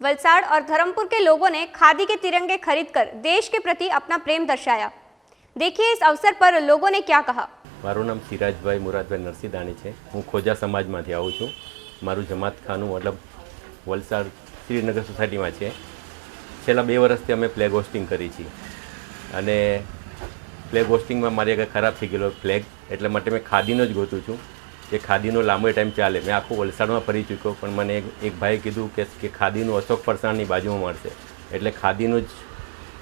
वलसाड़ और धर्मपुर के लोगों ने खादी के तिरंगे खरीदकर देश के प्रति अपना प्रेम दर्शाया। देखिए इस अवसर पर लोगों ने क्या कहा। मारू नाम सिराजभाई मुरादभाई नरसिंहदाणी है। हूँ खोजा समाजमांथी आऊँ छूँ। मारू जमातखानु मतलब वलसाड़ श्रीनगर सोसायटी में है। छेल्ला 2 वर्षथी अमे फ्लेग होस्टिंग करी छे अने फ्लेग होस्टिंग में मारी आगे खराब थी गयो फ्लेग एटले माटे मैं खादीनो ज गोतुं छूँ कि खादीनो लांबो टाइम चाले। मैं आखो वलसाड़मां फरी चूक्यो पण मने एक भाई कीधुं कि खादीनुं अशोक परसाणनी बाजुमां मळशे एटले खादीनुं ज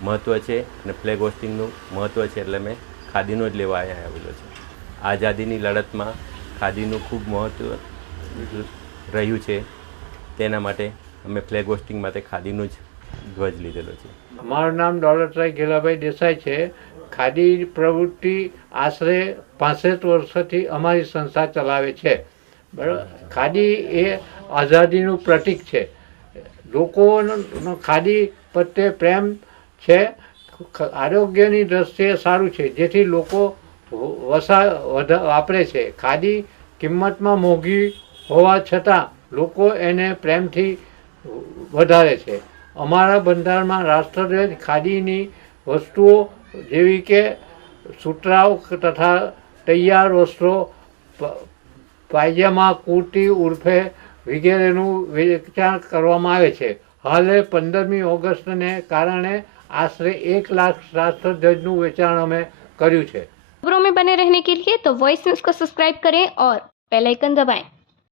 महत्व छे अने फ्लेग होस्टिंगनुं महत्व छे एटले मैं खादीनो ज लेवा आवेलो छुं। आज़ादीनी लड़तमां खादीनुं खूब महत्व रह्युं छे तेना माटे अमे फ्लेग होस्टिंग माटे खादीनो ज ध्वज लीधेलो छे। मारुं नाम दौलतराय गेलाभाई देसाई छे। खादी प्रवृत्ति आश्रे 65 वर्षथी अमारी संस्था चलावे छे। बराबर खादी ए आज़ादीनुं प्रतीक छे। लोकोनो खादी प्रत्ये प्रेम छे। आरोग्यनी दृष्टिए सारूं छे जेथी लोको वापरे छे। खादी किंमतमां मोंघी होवा छतां लोको एने प्रेमथी वधारे छे। अमारा बंधारणमां राष्ट्रध्वज खादीनी वस्तुओं जेवी के सूत्राओ तथा तैयार वस्त्रों पायजामा कूर्ती उर्फे वगैरेનું વેચાણ કરવામાં આવે છે। હાલે 15મી ઓગસ્ટને કારણે આશરે 1 લાખ રાષ્ટ્રધ્વજનું વેચાણ અમે કર્યું છે। खबरों में बने रहने के लिए तो वॉइस न्यूज़ को सब्सक्राइब करें और बेल आइकन दबाएं।